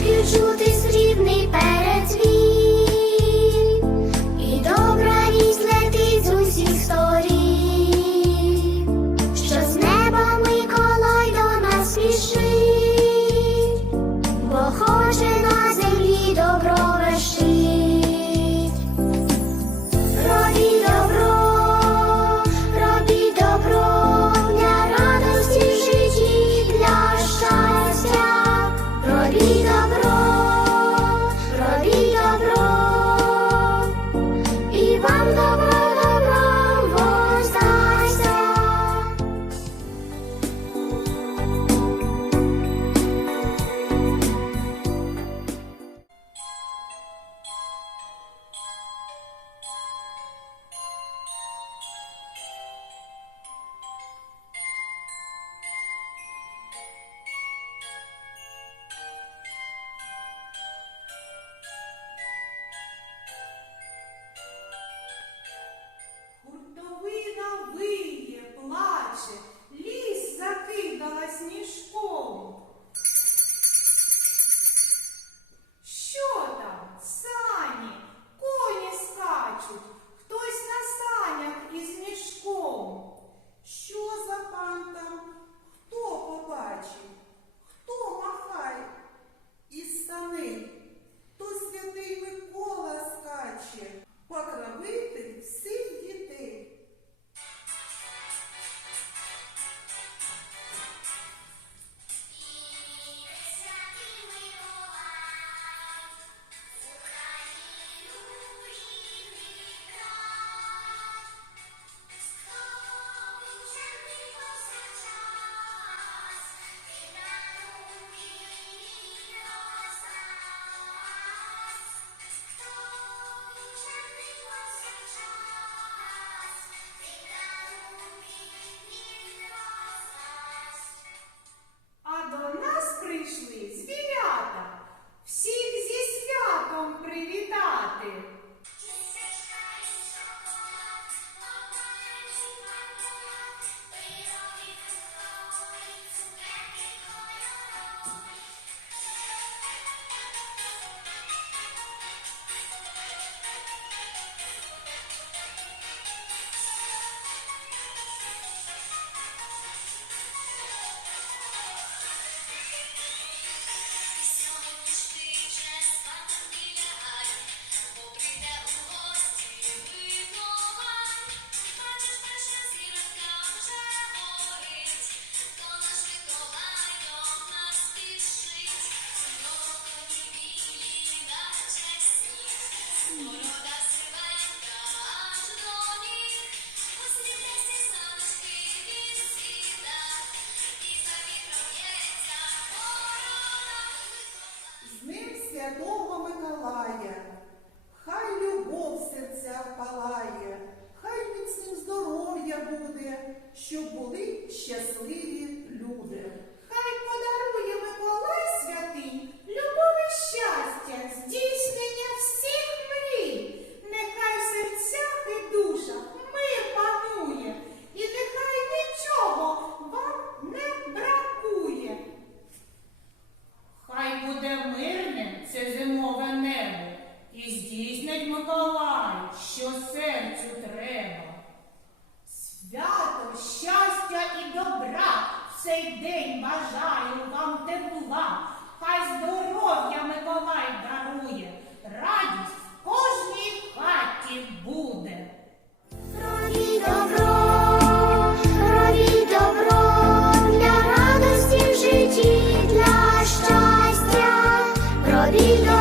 Пішки жути. comes over. щоб були щасливі люди. день бажаю вам тепла, хай здоров'я Миколай дарує, радість в кожній хаті буде. Робіть добро, робіть добро для радості в житті, для щастя, робіть добро.